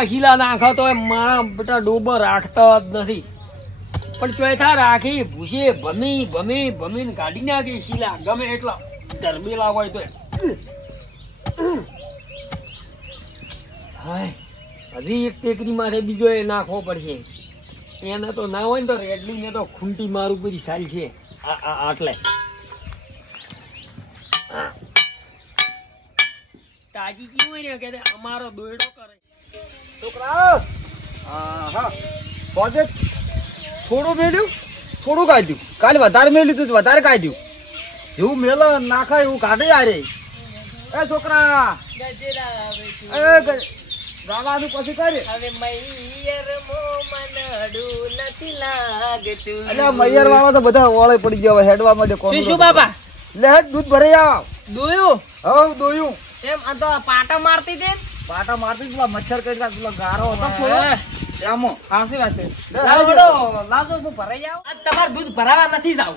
એવા શીલા નાખો તો મારા બેટા ડોબર રાખતા જ નથી. પણ ચોથા રાખી ભૂસે ભમીને કાઢી નાખી શીલા ગમે એટલા ધર્મેલા હોય તો. હાય હજી એક ટેકરી માથે બીજો એ નાખવો પડશે. એને તો ના હોય ને તો રેડલી ને તો ખૂંટી મારું બધી સાલ છે. આટલે તાજી જી હોય ને કે અમારો દોયડો કરે છોકરા. હા પ્રોજેક્ટ થોડું મેલ્યું થોડું કાઢ્યું. કાલે વધારે મેલ્યું તું વધારે કાઢ્યું. એવું મેલો નાખાય એવું કાઢે યાર. એ છોકરા ગાવાનું પછી કરે. એટલે મૈયર વાળા તો બધા ઓળે પડી ગયા હેડવા માટે. શું બાપા લે દૂધ ભરાઈ આવ. દોયું હવ દોયું એમ આ તો પાટા મારતી દે. પાટા મારતી પેલા મચ્છર કરી પેલા ગારો હતો થોડો એમાં. સાચી વાત છે. લાવજો હું ભરાઈ જાવ. આજ તમારે દૂધ ભરાવા નથી જાવ.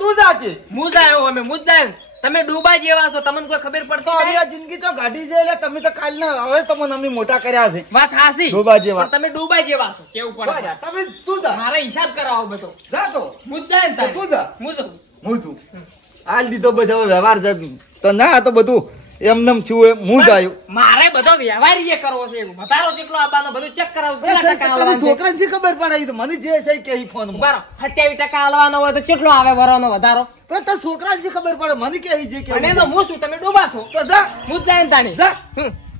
તું જાજે. હું જાયો અમે હું જાયો. તમે ડૂબા જેવા છો તમને કોઈ ખબર પડતો અમે આ જિંદગી તો ગાડી છે એટલે તમે તો કાલ ના હવે તમને અમે મોટા કર્યા છે. વાત હાસી ડૂબા જેવા. તમે ડૂબા જેવા છો કેવું પડે. તમે તું જા. મારે હિસાબ કરાવો બધો. જા તો હું જાય ને તું જા. હું તું હાલ દીધો બસ હવે વ્યવહાર તો ના તો બધું એમનેમ છું હું જાયું. મારે બધો વ્યવહાર એ કરવો છે. વધારો જેટલો આબાનો બધું ચેક કરાવવું છે. છોકરાને શી ખબર પડે તો મને જે છે કે ફોન બરાબર 27% હાલવાનો હોય તો કેટલો આવે વરવાનો વધારો. પણ તો છોકરાને શી ખબર પડે મને કે જે કે અને તો હું શું તમે ડૂબા છો તો જા. હું જ જાય ને તાણી જા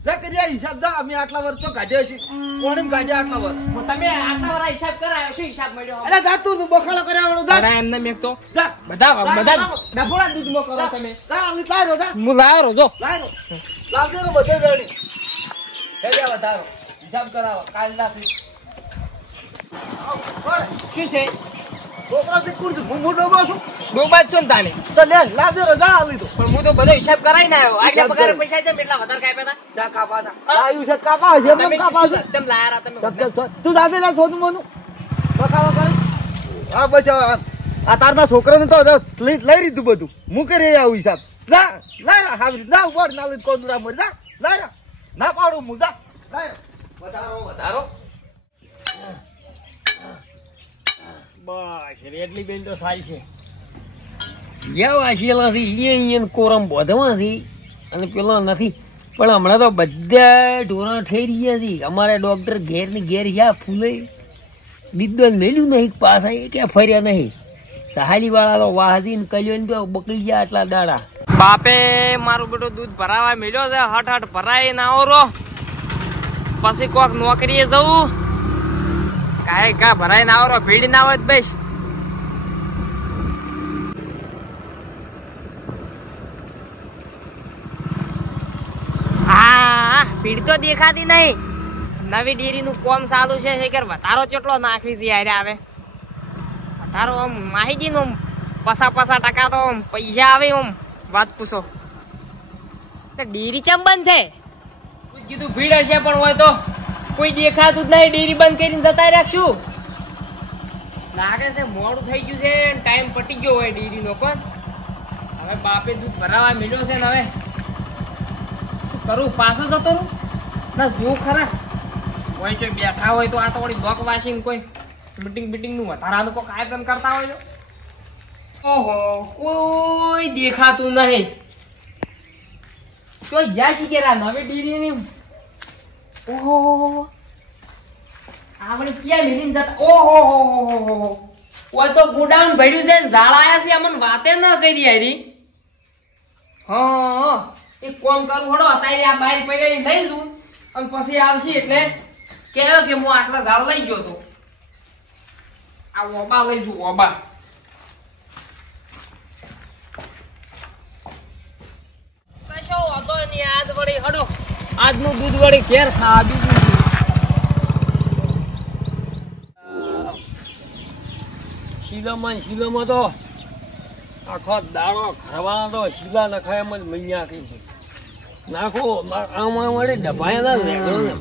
જા કરી હિસાબ જા. અમે આટલા વર્ષ તો કાઢ્યા છે કોણે કાઢ્યા આટલા વર્ષ. તમે આટલા વાળા હિસાબ કરાયો શું હિસાબ મળ્યો. એટલે જા તું બખાડો કર્યાવાનો જા. એમને મેં તો જા બધા ડફોડા દૂધ મો કરો તમે. જા અલી લાયો જા. હું લાવો જો લાયો લાવજો ને બધે રેડી. હે જા વધારો હિસાબ કરાવો કાલ નાખી. શું છે છોકરા થી કોણ છે હું ડોબો છું. ડૂબા જ છો ને તાણી તો લે લાવજો રજા આલી તો. પણ હું તો બધો હિસાબ કરાઈ ના આવ્યો. આટલા પગારે પૈસા છે એટલા વધારે કાપ્યા હતા. જા કાપા જા. લાયું છે કાપા છે એમ કાપા છે. ચમ લાયા તમે તું જાતે ના સોનું મોનું બકાળો કરી. હા બસ આ તારના છોકરાને તો લઈ લીધું બધું. હું કરી આવું હિસાબ. જા લાય હાવી ના ઉપર ના લઈ કોંદરા મર જા લાય ના પાડું હું જા લાય વધારો બસ રેડલી બેન તો સારી છે. વાંચેલા છે અહીંયા કોરમ બોધવાથી અને પેલો નથી. પણ હમણાં તો બધા ઢોરા થઈ રહ્યા છે. અમારા ડોક્ટર ઘેર ની ઘેર યા ફૂલે દીદો મેલ્યું નહીં પાછા એ ક્યાં ફર્યા નહીં. સહાલી વાળા તો વાહજી ને કલ્યો ને તો બકઈ ગયા આટલા દાડા. બાપે મારું બેટું દૂધ ભરાવા મળ્યો છે. હટ ભરાય ના આવરો પછી કોક નોકરીએ જવું કાંઈ કા ભરાય ના આવરો ભીડ ના હોય બસ. હા ભીડ તો દેખાતી નહીં. નવી ડેરી નું કોમ ચાલુ છે કે વધારો કેટલો નાખી છે યાર. આવે વધારો આમ માહિતી નું 50% તો પૈસા આવે આમ વાત પૂછો. ડેરી ચમ બંધ છે કીધું ભીડ હશે પણ હોય તો કોઈ દેખાતું જ નહીં. ડેરી બંધ કરીને જતા રાખશું લાગે છે. મોડું થઈ ગયું છે ટાઈમ પટી ગયો હોય ડેરી નો. પણ હવે બાપે દૂધ ભરાવા મળ્યો છે ને હવે શું કરું. પાછો જતો ના જો ખરા હોય છે બેઠા હોય તો આ તો વળી લોક વાસી કોઈ મીટિંગ નું વધારાનું કોઈ આયોજન કરતા હોય તો. ઓહો કોઈ દેખાતું નહીં. તો જ્યાં શીખેરા નવી ડેરી ની. ઓહો આપણે ક્યાં મિલીને જતા. ઓહો ઓય તો ગોડાઉન ભર્યું છે ઝાડાયા છે. અમને વાતે ન કરી યારી. હા એક કોમ કરું હડો અત્યારે આ બાર પૈયા લઈ જઉં અને પછી આવશે એટલે કહેવાય કે હું આટલા ઝાડ લઈ ગયો તો આ ઓબા લઈ જઉં. ઓબા કશો વાંધો નહીં. આજ વળી હડો આજનું દૂધ વળી ઘેર ખા. બીજું શીલામાં તો આખો દાડો ખરવાનો તો શીલા નખાય જ મૈયા કહી છે. નાખો આમાં વડે ડભાયા લેડો ને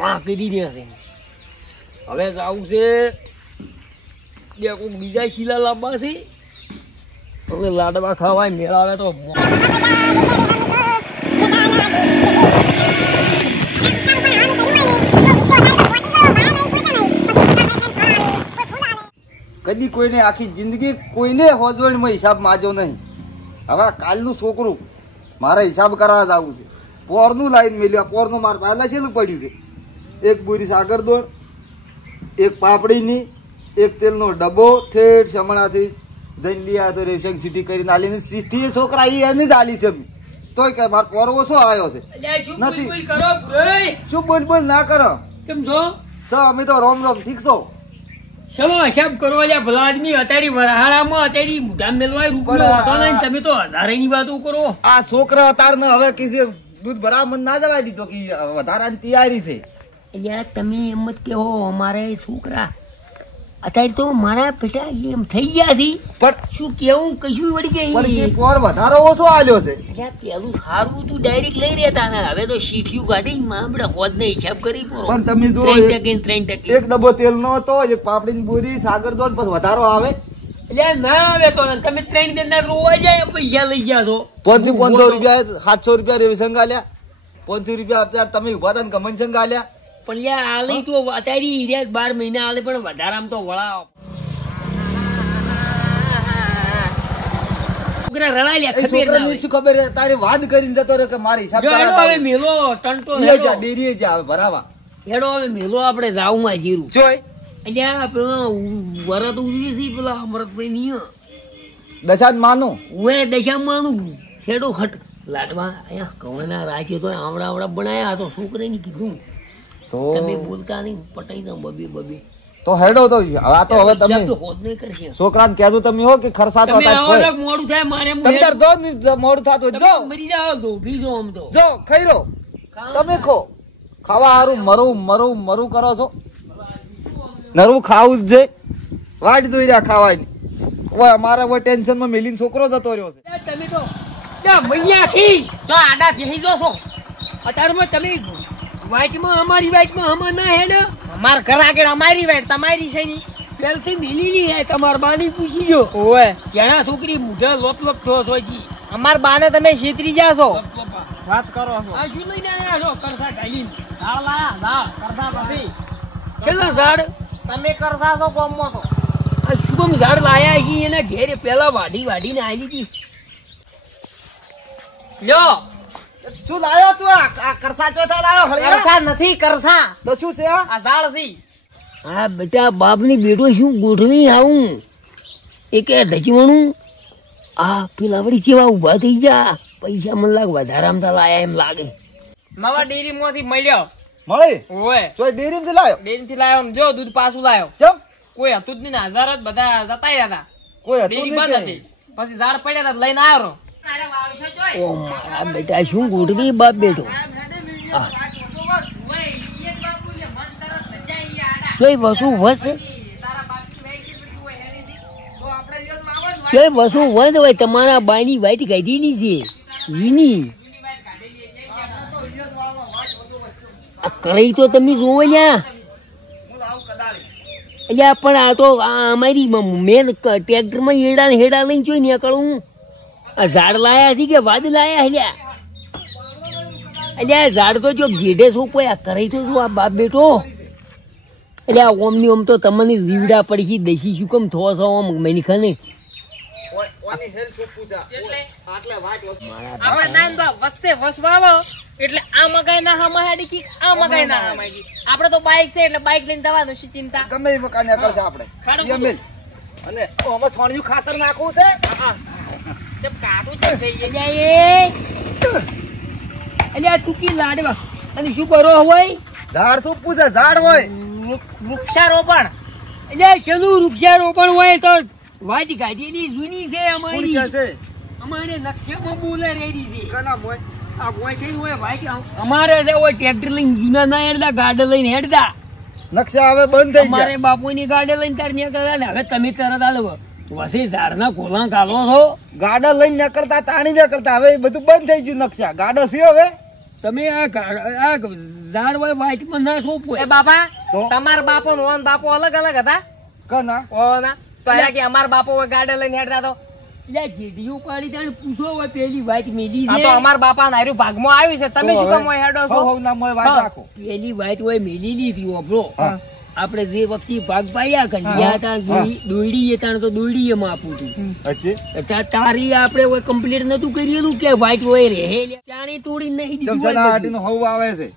વાહ કરી રહ્યા છે. હવે આવું છે બે કોઈક બીજા શીલા લાવવાથી હવે લાડવા ખાવાય મેળાવે તો. કદી કોઈને આખી જિંદગી કોઈને હોજવણમાં હિસાબ માજો નહીં. હવે કાલનું છોકરું મારે હિસાબ કરવા જ આવું છે. પોરનું લાઈન મેલ્યું, પોરનું માર પહેલા છેલ્લું પડ્યું છે. એક બોરી સાગર દોડ, એક પાપડીની, એક તેલનો ડબ્બો ઠેઠ શમણાથી જઈને લઈ આવ્યો તો રેશમ સીટી કરીને આલીને સીટી છોકરા એની જ આલી છે. તોય કે મારો પોર ઓછો આવ્યો છે. નથી શું બોલ બોલ ના કરો. સમજો અમે તો રોમ રોમ ઠીક છો. ચલો હિસાબ કરો લ્યા ભલા આદમી. અત્યારે વરહાળામાં અત્યારે મુઢા મેલવાય રૂપિયો હતો ને તમે તો હજારેની વાતો કરો. આ છોકરા અતારને હવે કિસે દૂધ ભરાવા મન ના જવા દીધો કે વધારાની તૈયારી છે. યાર તમે એમ જ કહો અમારે છોકરા અત્યારે તો મારા પેટા એમ થઈ ગયા છે. પણ શું કેવું કશું વળી પણ કે એ પોર વધારો ઓછો આલ્યો છે. પેલું સારું તું ડાયરેક્ટ લઈ રહેતા ને હવે તો શીઠિયું કાઢી આપણે હોદ ને હિસાબ કરી પૂરો. પણ તમે જો 3% એક ડબ્બો તેલ નો હતો, એક પાપડીની બોરી સાગર દોડ પછી વધારો આવે. એટલે ના આવે તો તમે 3 દિન રોવા જાય પૈસા લઈ ગયા છો. 500 રૂપિયા 700 રૂપિયા રેવસંગ આલ્યા, 500 રૂપિયા અત્યારે તમે ઉભા હતા ને કમનસંગ આલ્યા. પણ યાર આલે તો અત્યારે 12 મહિના આલે પણ વધારામાં તો વળાવ છોકરા રડાઈ લ્યા ખબર છોકરાને શું ખબર તારે વાત કરીને જતો રહ્યો કે મારે હિસાબ કરાવતા હવે મેલો ટંટો જા ડેરીએ જા હવે ભરાવા હેડો હવે મેલો આપણે જાવું માં જીરું જોઈ અલ્યા પેલો વરત ઉજવી છે પેલા અમરતભાઈ ની દશાદ માનું ઓએ દશા માનું હેડો હટ લાડવા અહીંયા કવના રાજ્ય તો આવડા બનાયા તો છોકરાને કીધું તો તમે બોલતા નહીં પટાઈ દો બબે તો હેડો તો આ તો હવે તમે હોદ નહીં કરશે છોકરાને કહેજો તમે હો કે ખરસા તો મોડું થાય મારે તમે જો મોડું થાતું જો મરી જાવ તો બીજો આમ તો જો ખઈરો તમે ખો ખાવા હારું મરું કરો છો નરવું ખાવું જ છે વાટ દોઈ રહ્યા ખાવાની ઓય અમારા હવે ટેન્શન માં મેલીન છોકરો જતો રહ્યો છે તમે તો મૈયા થી જો આડા બેહી જો છો અત્યારમાં તમે વાઈટમાં અમારી વાઈટમાં અમાર ના હેડ અમાર ઘર આગળ અમારી વાઈટ તમારી છે ની પેલથી મિલીલી હે તમાર બાની પૂછી જો ઓય કેણા છોકરી મુઢા લોપ થયો છો જી અમાર બાને તમે છેતરી જા છો વાત કરો છો આ શું લઈને આયા છો કરસા ઢાલી ઝાડ લાયા ઝાડ કરસા ભાભી છેલ્લા ઝાડ તમે કરસા છો કોમમાં તો આ શુભમ ઝાડ લાયા છે એના ઘેરે પેલા વાડીને આલી હતી લ્યો શું લાયો તું આ કરસા ચોથા લાયો હળિયા કરસા નથી કરસા તો શું છે આ ઝાડ છે. હા બેટા બાપની બેટો શું ગોઠવી આવું એ કે ઢચવાનું આ પેલા વળી જેવા ઉભા થઈ ગયા પૈસા મને લાગ વધારામાં તો લાયા એમ લાગે નવા ડેરી માંથી મળ્યો મળે ઓય તો ડેરી થી લાયો ડેરી થી લાયો ને જો દૂધ પાછું લાયો ચમ કોઈ હતું જ નહીં હજાર જ બધા જતા રહ્યા હતા કોઈ હતું ડેરી નહીં બંધ હતી પછી ઝાડ પડ્યા હતા લઈને આવ્યો ઓ મારા બેટા શું ગોઠવી બાપ બેટો જોઈ વસુ વસ જોઈ વસુ વસ હોય તમારા બાની વાઈટ કાઢેલી છે વીની આ કઢાઈ તો તમે જોવો લ્યા અલ્યા પણ આ તો અમારી મેન ટ્રેક્ટરમાં હેડા લઈને જોઈ નીકળું આ ઝાડ લાયા છે કે વાદ લાયા અલ્યા અલ્યા ઝાડ તો જો જેડે શું કોઈ આ કરાઈ તો શું આ બાપ બેટો એટલે આ ઓમની ઓમ તો તમને જીવડા પડી છે દેશી શું કેમ થો છો ઓમ મેની ખાને એટલે આ મગાઈ ના હા મહાડી કી આ મગાઈ ના હા મહાડી આપણે તો બાઈક છે એટલે બાઈક લઈને જવાનું શું ચિંતા ગમે એ મકાન કરશે આપણે અને હવે સોણિયું ખાતર નાખવું છે જબ કાટું છે અલ્યા ટૂંકી લાડવા અને શું કરો હોય ઝાડ શું પૂછે ઝાડ હોય વૃક્ષારોપણ એટલે શેનું વૃક્ષારોપણ હોય તો વાડી ગાડીની જૂની છે અમારી અમારે નકશામાં બોલે રેડી છે કનામ હોય આ હોય છે હોય વાડી અમારે જે હોય ટ્રેક્ટર લઈને જૂના ના હેડતા ગાડી લઈને હેડતા નકશા હવે બંધ થઈ ગયા અમારે બાપુની ગાડી લઈને તાર નીકળતા ને હવે તમે તરત આલો વસી ઝાડના કોલા કાલો છો ગાડા લઈને નીકળતા તાણી નીકળતા હવે એ બધું બંધ થઈ ગયું નકશા ગાડા છે હવે તમે આ ઝાડ હોય વાઈટમાં ના સોંપો એ બાપા તમાર બાપો નો બાપો અલગ અલગ હતા કના ઓના તો આ કે અમાર બાપો હોય ગાડી લઈને હેડતા તો એટલે જેડીયું પાડી જાણ પૂછો હોય પેલી વાઈટ મેલી આ છે તો અમાર બાપા નાર્યું ભાગમાં આવ્યું છે તમે શું કામ હોય હેડો છો હો ના મોય વાત રાખો પેલી વાઈટ હોય મેલી લીધી ઓબળો આપણે જે વખતે ભાગ પાડ્યા કંડિયા હતા દોયડી હતા તો દોયડી એમાં આપું છું તારી આપણે કમ્પ્લીટ નતું કરેલું કે વાઈટ હોય રે ચાણી તોડી નહીં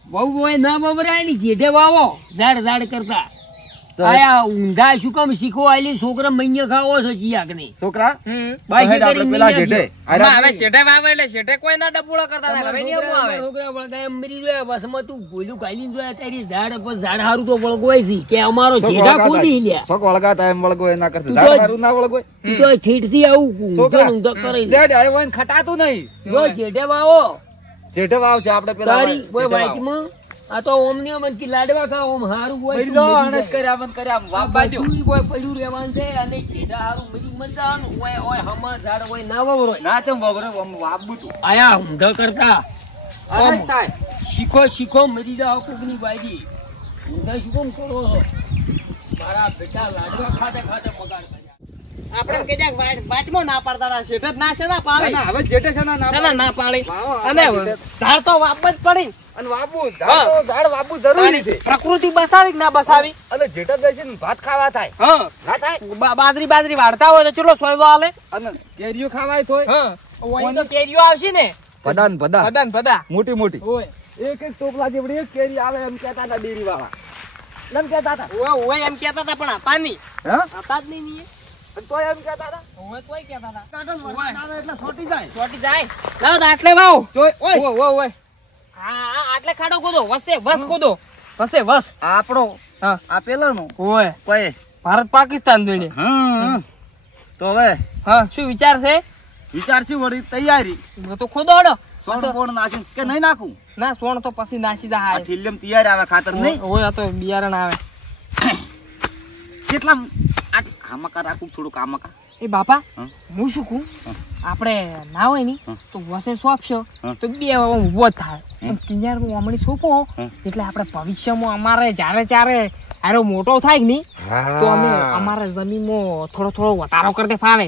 બહુ હોય ના બબરાય ની જેઠે વાવો ઝાડ કરતા આયા ઊંધા શું કામ શીખો આલી છોકરા મૈયા ખાવો છો જીયાક નહીં છોકરા બાઈસી કરીને હવે શેઠે વાવે એટલે શેઠે કોઈ ના ડપોળા કરતા ના હવે નહીં આવે છોકરા વળતા એમ મરી ગયા બસમાં તું ગોલું કાઢીને જોયા તારી ઝાડ પર ઝાડ હારું તો વળગોય છે કે અમારો જેઠા ખોદી લ્યા શોક વળગાતા એમ વળગોય ના કરતા ઝાડ હારું ના વળગોય તું તો ઠીઠથી આવું ઊંધો કરે ડેડ આય વન ખટાતું નહીં જો જેઠે વાવો જેઠે વાવ છે આપણે પેલા તારી કોઈ વાઈટમાં આ તો ઓમ ને મન કી લાડવા ખા ઓમ હારું હોય મરી દો અણસ કર્યા મન કર્યા વાપ બાડ્યો કોઈ પડ્યું રહેવાનું છે અને જેઠા હારું મરી મન જાવાનું ઓય હમા ઝાડ હોય ના વવરો ના ચમ વવરો ઓમ વાપબુ તું આયા ઊંધા કરતા અણસ થાય શીખો મરી જાવ કોકની બાજી ઊંધા શું કરો મારા બેટા લાડવા ખાતે બગાડ કર્યા આપણે કે જાક વાટમાં ના પાડતા હતા શેઠ જ ના છે ના પાડે ના હવે જેઠે છે ના પાડે અને ઝાડ તો વાપ જ પડી અને ઝાડ વાપવું જરૂરી છે પ્રકૃતિ બસાવી ના બસાવી અને જેઠે બેસીને ભાત ખાવા થાય હા ના થાય બાજરી વાળતા હોય તો ચલો સોયલો આલે અને કેરીઓ ખાવાય તોય હા ઓય તો કેરીઓ આવશે ને ભદા મોટી ઓય એક ટોપલા જેવડી એક કેરી આવે એમ કહેતા હતા ડેરી વાળા એમ કહેતા હતા ઓય એમ કહેતા હતા પણ પાની હા આતા જ નહીં તોય એમ કહેતા હતા ઓય તોય કહેતા હતા કાગળ વરસાદ આવે એટલે છોટી જાય લાવ આટલે વાવ ઓય હા આટલે ખાડો ખોદો વસ ખોદો વસ આપણો હા આ પેલાનો ઓય કોઈ ભારત પાકિસ્તાન જોડે તો હવે હા શું વિચાર છે વિચાર છે વળી તૈયારી તો ખોદો હડો સોણ બોણ નાખી કે નહીં નાખું ના સોણ તો પછી નાસી જાય આ થિલ્યમ તૈયાર આવે ખાતર નહીં ઓય આ તો બિયારણ આવે કેટલા આમકા રાખું થોડુંક આમકા એ બાપા હું શું કહું આપણે ના હોય ને તો વસે સોંપશો તો બે ઉભો જ થાય કિનાર હમણાં સોંપો એટલે આપણે ભવિષ્યમાં અમારે જ્યારે આરો મોટો થાય કે નહીં તો અમે અમારા જમીનમાં થોડો વધારો કરતે ફાવે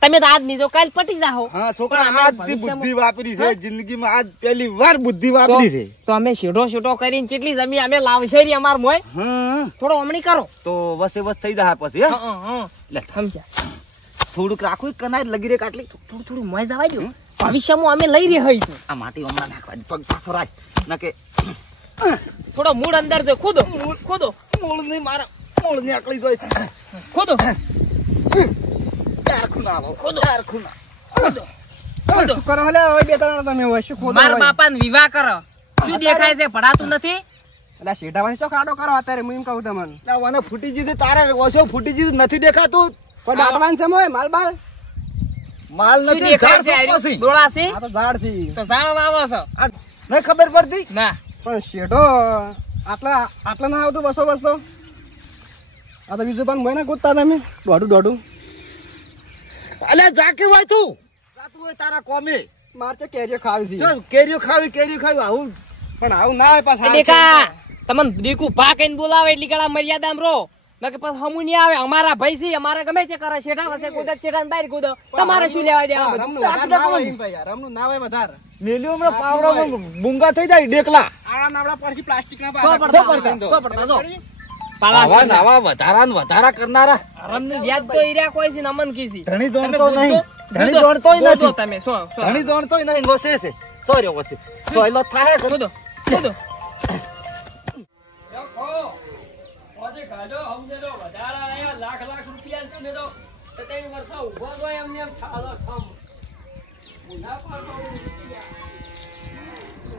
તમે તો આજ નહીં તો કાલ પટી જાઓ હા છોકરા આજ બુદ્ધિ વાપરી છે જિંદગીમાં આજ પહેલી વાર બુદ્ધિ વાપરી છે તો અમે શેઢો કરીને કેટલી જમીન અમે લાવશે રી અમાર મોય થોડો હમણી કરો તો વસે વસ થઈ જાય પછી લે સમજ્યા થોડુંક રાખું કનાય લગી રે કાટલી થોડું મોય જવા દો ભવિષ્યમાં અમે લઈ રહી હોય આ માટી હમણાં નાખવા પગ પાછો રાખ ના કે થોડો મૂળ અંદર જો ખોદો મૂળ નહીં મારા મૂળ ની આકલી જોઈ છે ખોદો ચાર ખૂણા આવો ખોદો કરો હલે ઓય બે ત્રણ તમે હોય શું ખોદો માર બાપાને વિવાહ કરો શું દેખાય છે ભણાતું નથી એટલે શેઠા વાળી ચો ખાડો કરો અત્યારે હું એમ કહું તમને એટલે મને ફૂટી જીધું તારે ઓછો ફૂટી જીધું નથી દેખાતું પણ આટવાન છે મોય માલ નથી ઝાડ છે ડોળા છે આ તો ઝાડ છે તો ઝાડ વાવો છો નહીં ખબર પડતી ના પણ શેઠો આટલા ના આવતું બસો બસો આ તો બીજું પણ મહિના કૂદતા તમે દોડું અલ્યા જાકે હોય તું જાતું હોય તારા કોમે માર તો કેરીઓ ખાવી છે કેરીઓ ખાવી આવું પણ આવું ના હોય પાછા દેખા તમને દીકુ પા કઈને બોલાવે એટલી કળા મર્યાદામાં રહો નકે પછી હમુ નહીં આવે અમારા ભાઈ છે અમારે ગમે છે કરે શેઠા વસે કૂદે શેઠા ને બહાર કૂદો તમારે શું લેવા દેવા રમનું ના હોય વધારે મેલ્યો હમણાં પાવડો બુંગા થઈ જાય ડેકલા આડા નાવડા પરથી પ્લાસ્ટિક ના પાવા વધારા કરનારા રમનું વ્યાજ તો ઈર્યા કોઈ છે નમન કીસી ધણી દોણતોય નથી તમે ધણી દોણતોય નહીં વસે છે સોર્યો વસે સોયલો થાય કૂદો લાખ રૂપિયા છે ને તો 3 વર્ષ ઉભો તો એમને એમ ચાલો થમ ના પાડો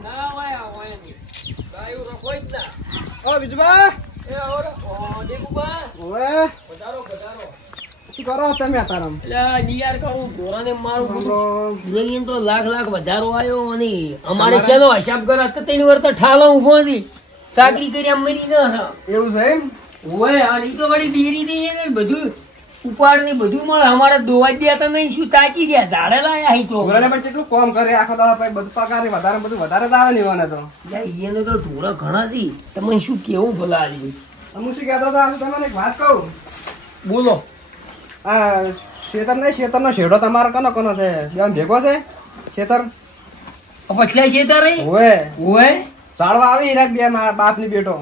ના હોય ની ગાયો રખોઈ જ ના ઓ બીજુબા એ ઓર દેખુબા ઓએ વધારો શું કરો તમે તારમ એટલે નિયાર કરું ધોરાને મારું જોઈને તો લાખ વધારો આવ્યો અને અમારે શેનો હિસાબ કરા કે 3 વર્ષ ઠાલો ઉભો હતી સાકરી કરી આમ મરી ના એવું છે એમ ઓય આ ઈ તો વળી બીરી ની ને બધું ઉપાડ ને બધું મળે અમારે દોવા દે તો નહીં શું તાચી ગયા ઝાડે લાયા હી તો ઘોરાને પણ કેટલું કામ કરે આખો દાડો પછી બધું પગારે વધારે જ આવે ને વાને તો એને તો ઢોરા ઘણા છે તમે શું કેવું ભલા આવી હું શું કહેતો હતો તમને એક વાત કહું બોલો આ શેતરનો શેડો તમારો કોનો છે બેન ભેગો છે શેતર પછલા શેતર રહી ઓય ઓય ચાળવા આવી હીરા બે મારા બાપ ની બેટો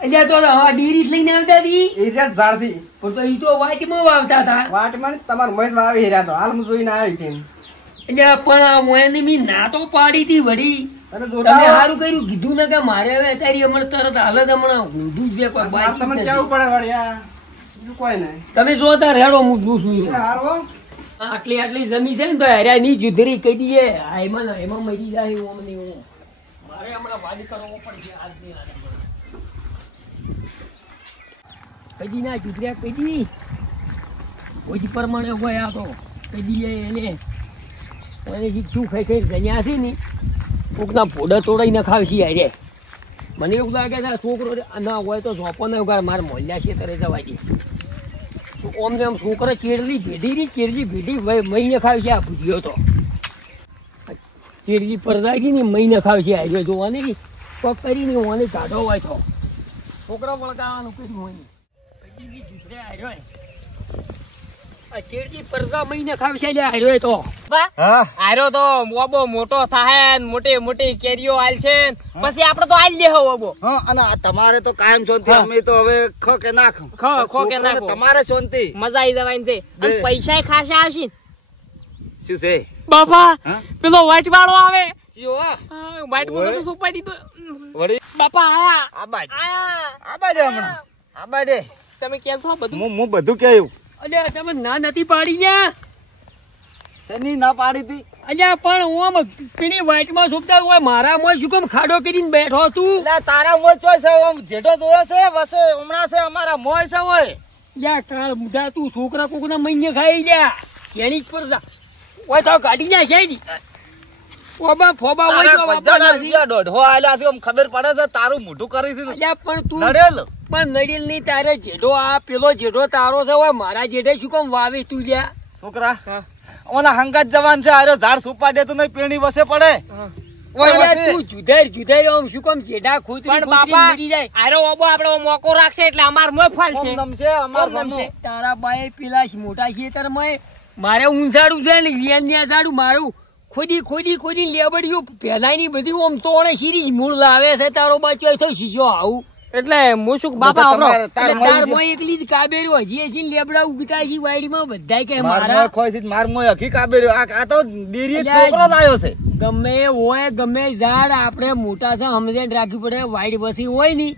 અલ્યા તો હા ડેરી જ લઈને આવતા હતી એ રહ્યા ઝાડથી પણ તો ઈ તો વાટમાં વાવતા હતા. વાટમાં ને તમાર મહેશ વાવી રહ્યા તો હાલ હું જોઈને આવી તેમ અલ્યા પણ આ મોયને મી ના તો પાડી હતી વળી. અને તમે જોતા સારું કર્યું કીધું ને કે મારે હવે અત્યારે હમણાં તરત હાલત હમણાં ઊંધું જ છે કોઈ બાજી જ તમને નથી. કેવું પડે વળી આ બીજું કોઈ નહીં તમે જોતા રેડો હું જોઉં છું એ હારો આટલી આટલી જમી છે ને તો હેર્યા ની જુદરી કહી દઈએ આ એમાં મરી જાય હું અમને હું મારે હમણાં વાડી કરવો પડશે આજની આજે કદી ના જુદર્યા કદી ઓછી પ્રમાણે હોય આ તો કદી એને શું ખાઈ ખાઈ ગણ્યા છે ને કોકના પોડા તોડાઈ ન ખાવશી યારે મને એવું લાગે છે આ છોકરો ના હોય તો ઝોપો ને ઉગાડ મારે મોલ્યા છે તરે જવા દે ઓમ ને આમ છોકરા ચેડલી ભેડી મહિને ખાવ છે આ ભૂજ્યો તો ચેડલી પરદાગી ને મહિને ખાવ છે આજે જોવાની પગ કરીને ઓને કાઢો હોય તો છોકરા વળગાવાનું કર્યું હોય આ ચેડલી પરદા મહિને ખાવ છે આવ્યો તો હા આરો તો ઓબો મોટો થાય ને મોટી મોટી કેરીઓ હાલ છે ને પછી આપણે તો હાલ લે ઓબો હા અને આ તમારે તો કાયમ શાંતિ અમે તો હવે ખ કે ના ખો કે નાખો. તમારે શાંતિ મજા આવી જવાની છે અને બે. પૈસા ખાસા આવશે ને. શું છે બાપા હા? પેલો વાઈટ વાળો આવે જીઓ વાઈટ ઓય. બધું સુપાડી તો વળી બાપા આયા આ બાજુ આયા આ બાજુ હમણાં આ બાજુ તમે કેમ છો બધું હું બધું કહ્યું અલ્યા તમે ના નથી પાડી ગયા શેની ના પાડી હતી અલ્યા પણ હું આમ પેલી વાઇટમાં સુપતા હોય મારા મોય શું કેમ ખાડો કરીને બેઠો તું એટલે તારા મોય ચોય છે આમ જેઠો જોયો છે વસે હમણાં છે અમારા મોય છે હોય યા કાળ મુઢા તું છોકરા કોકના મહિને ખાઈ ગયા જેની પર જા ઓય તો કાઢી જા છે ઓબા ફોબા હોય તો વાપરવા નથી. દોઢો આયલા છે આમ ખબર પડે છે તારું મોઢું કરી છે અલ્યા પણ તું નડેલ પણ નડેલ ની તારે જેઠો આ પેલો જેઠો તારો છે હોય મારા જેઠે શું કેમ વાવી તું લ્યા છોકરા ઓના હંગાત જવાન છે આરો ઝાડ સુપા દે તો નહીં પેણી વસે પડે ઓય અલ્યા વસે તું જુધાર આમ શું કેમ જેઠા ખોતરી પણ ખોતરી બાપા મરી જાય આરો ઓબો આપણે મોકો રાખશે એટલે અમાર મોય ફાલ છે ઓમ નમશે અમાર ઓમ નમશે. નમશે તારા બાએ પેલા મોટા ખેતર માં મારે ઊંઝાડું છે ને વિયાન ઝાડું મારું ખોદી લેબડ્યું પેલાની બધી ઓમ તોણે સિરીજ મૂળ લાવે છે તારો બાચો તો શીશો આવું એટલે હું શું બાપા તમારે- આપણો તાર એટલે તાર મોય મોય એકલી જ કાબેર્યું હજી લેબડા ઉગતા છે વાડીમાં બધાય કે માર મારા મોય ખોઈ છે માર મોય હકી કાબેર્યો આ તો ડેરી અલ્યા, છોકરો લાયો છે ગમે હોય ગમે ઝાડ આપણે મોટા છે સમજણ રાખવી પડે વાડી બસી હોય ની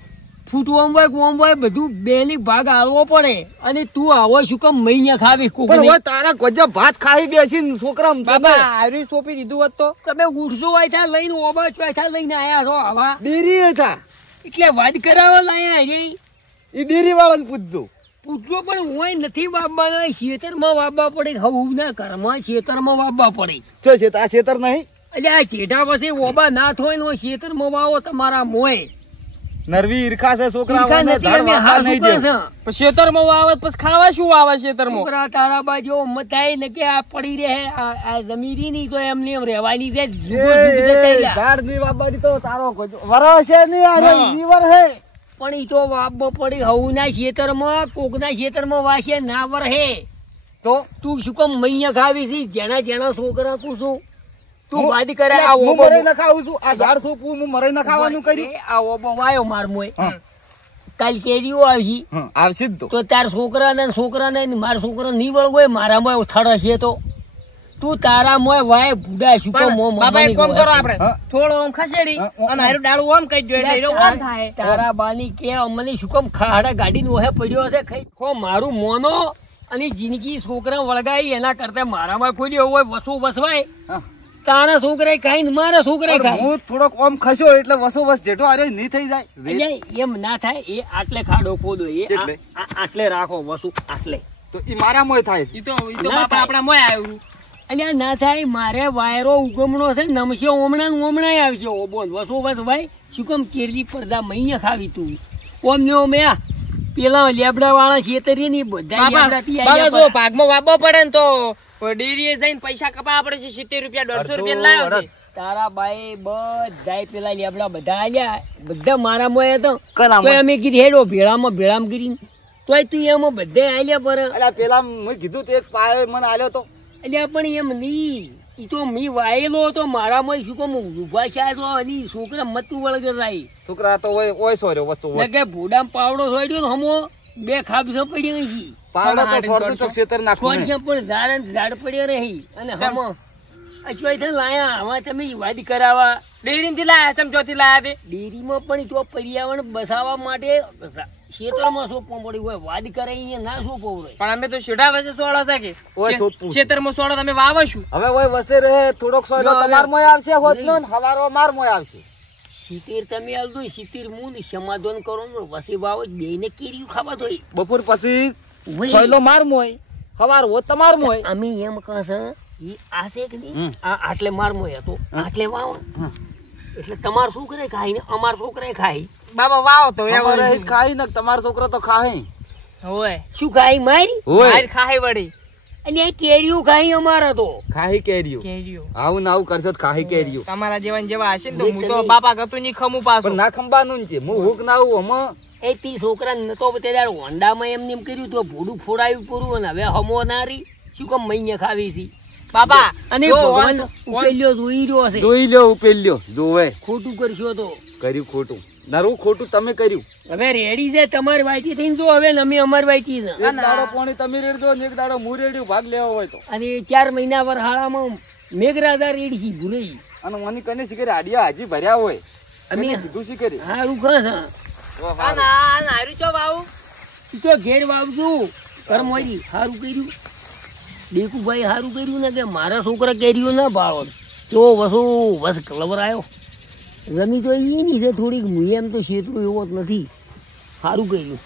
ફૂટવામ હોય કોમ હોય બધું બેની ભાગ આલવો પડે અને તું આવો શું કામ મહિને ખાવી પણ કોકની? હોય તારા ગજબ ભાત ખાઈ બેસીને છોકરા બાપા આરી સોપી દીધું હોત તો તમે ઉઠશો હોય ત્યાં લઈને ઓબા ચોથા લઈને આયા છો આવા ડેરી હતા એટલે વાત કરાવવા લાયા રે ઈ ડેરી વાળાને પૂછજો પૂછવો પણ હોય નથી વાપવાના ખેતરમાં વાપવા પડે હવું ના ઘરમાં ખેતરમાં વાપવા પડે જો છે આ ખેતર નહીં એટલે આ ચેઠા પછી ઓબા ના થોય ને ખેતરમાં વાવો તમારા મોય નરવી ઈરખા છે છોકરા ઈરખા ઓને નથી ઝાડ અમે વાવવા હાથ નહીં ઉપર દે. છે. પણ ખેતરમાં વાવે પછી ખાવા શું આવે ખેતરમાં છોકરા તારા બાજુ મતાય ને કે આ પડી રહે આ જમીરી ની તો એમને એમ રહેવાની છે જુગો જુગ જતા રહ્યા. ઝાડ ની વાવવાની તો તારો વરસ છે નહીં આરે ઈવર હે પણ ઈ તો વાપવો પડી હવું ના ખેતરમાં કોકના ખેતરમાં વાસે ના વરહે તો તું શું કામ મૈયા ખાવી છે જેના છોકરા કુશું તું હું- વાત કરે એટલે આ હું ઓબો મરાઈ ન ખાવું છું આ ઝાડ સોપવું હું મરાઈ ન ખાવાનું કર્યું આ ઓબો વાયો માર મોય હા. કાલ કેરીઓ આવશી હા, આવશે જ તો તો તાર છોકરાને મારા છોકરા નહીં વળગો મારા મોય થડશે તો તું તારા મોય વાય ભૂડા શું કામ મોં બાપા એક કામ કરો આપણે હા. થોડો આમ ખસેડી હા, હા, અને હારું ડાળું આમ કહી દો એટલે એનો આમ થાય તારા બાની કે અમને શું કામ ખાડા ગાડી નો હે પડ્યો હશે ખાઈ ખો મારું મોનો અને જિંદગી છોકરા વળગાઈ એના કરતા મારામાં કોઈ દી હોય વસો વસવાય હા. તારા છોકરા ખાઈ ને મારા છોકરા પણ ખાય હું થોડોક ઓમ ખસ્યો એટલે વસો વસ જેઠો આરે નહીં થઈ જાય એટલે એમ ના થાય એ આટલે ખાડો ખોદો એ કેટલે? આટલે રાખો વસુ આટલે તો ઈ મારા મોય થાય ઈ તો ના બાપા થાય. આપણા મોય આવ્યું એટલે ના થાય મારે વાયરો ઉગમણો છે નમશે ઓમણા આવશે ઓબોન વસો વસ ભાઈ શું કામ ચેરલી પડદા મહીને ખાવી તું ઓમ ને ઓમ આ પેલા લેબડા વાળા છેતરી ની બધા બાપા લેબડાથી બાપા આયા જો પર. ભાગમાં વાપવો પડે ને તો ડેરીએ જઈને પૈસા કપાવવા પડે છે 70 રૂપિયા 150 રૂપિયા લાવ્યો છે તારા બાઈ બધાય પેલા લેબડા બધા આલ્યા બધા મારા મોય હતો કના તો મોય? અમે કીધું હેડો ભેળામાં કરીને તોય તું એમાં બધા આલ્યા પર અલ્યા પેલા મેં કીધું તે એક પાયો મને આલ્યો તો એટલે પણ એમ નહીં ઈ તો મી વાયેલો હતો મારામાં શું કહું ઉભા છે તો એની છોકરા મતું વળગર રાઈ છોકરા તો ઓય સોર્યો વસ્તુ ને કે ભૂડામ પાવડો સોડ્યો ને હમો બે ખાબસો પડી ગઈ છે પાવડો તો છોડતું તો ક્ષેત્ર નાખું ને. પણ ઝાડ પડ્યો રહી અને હમો અચવાઈ થઈને લાયા આમાં તમે વાદી કરાવવા ડેરી થી લાયા તમે ચોથી લાયા તે ડેરીમાં પણ તો પર્યાવરણ બસાવવા માટે ખેતરમાં સોંપવા પડ્યું હોય વાદ કરાવીને ના સોંપવું હોય પણ અમે તો શેઢા વચ્ચે સોળો છે કે ઓય સોંપવું. ખેતરમાં સોળો તમે વાવશું હવે ઓય વસે રહે થોડોક સોયલો હવે- તમાર મોય આવશે હોતનો ને હવારો માર મોય આવશે. સિત્તેર તમે આવતો સિત્તેર મું ને સમાધાન કરો ને વસી વાવો બે ને કેરી ખાવા તો બપોર પછી સોયલો માર મોય હવાર હોત તમાર મોય. અમે એમ કહે ઈ આશે કે નહીં હમ. આ આટલે માર મોય હતો આટલે વાવો હમ. એટલે તમાર છોકરાએ ખાઈ ને અમાર છોકરાએ ખાઈ બાબા વાવો તો અમારે અહીં ખાઈ ને તમારો છોકરો તો ખાય હોય શું ખાઈ મારી હોય ખાય વળી અને એ કેરીઓ ખાઈ અમારા તો ખાઈ કેરીઓ કેરીઓ આવું ને આવું કરશો તો ખાઈ કેરીઓ. તમારા જેવા હશે ને તો હું તો બાપા ગતું ની ખમું પાછું પણ ના ખંબાનું છે હું હુક ના આવું હમ એ તી છોકરા નતો તે હોન્ડામાં એમને એમ કર્યું તો ભૂડું ફોડાયું પૂરું અને હવે હમો નારી શું કામ મહિને ખાવી છે બાપા અને જો ભગવાન ઉકેલ્યો જોઈ રહ્યો હશે જોઈ લ્યો ઉપેલ્યો જોવે ખોટું કરશો તો કર્યું ખોટું નરું ખોટું તમે કર્યું. હવે રેડી છે તમારી વાયથી થઈને જો હવે ને અમે અમારી વાયથી છે એક દાડો પોણી તમે રેડજો ને એક દાડો હું રેડ્યું ભાગ લેવો હોય તો. અને 4 મહિના વરહાળામાં મેઘરાજા રેડી છે ભૂલી અને મને કને શીખરે આડિયા હાજી ભર્યા હોય અમે અમે કીધું શીખરે હારું ખાસ હારું ચો વાવું તું તો ઘેર વાવજો કરમોરી હારું કર્યું દેકુભાઈ હારું કર્યું ને કે મારા છોકરા કેરીઓ ના ભાવ તો વસ કલવર આવ્યો જમી તો એની છે થોડીક હું એમ તો શેતરું એવો જ નથી સારું કર્યું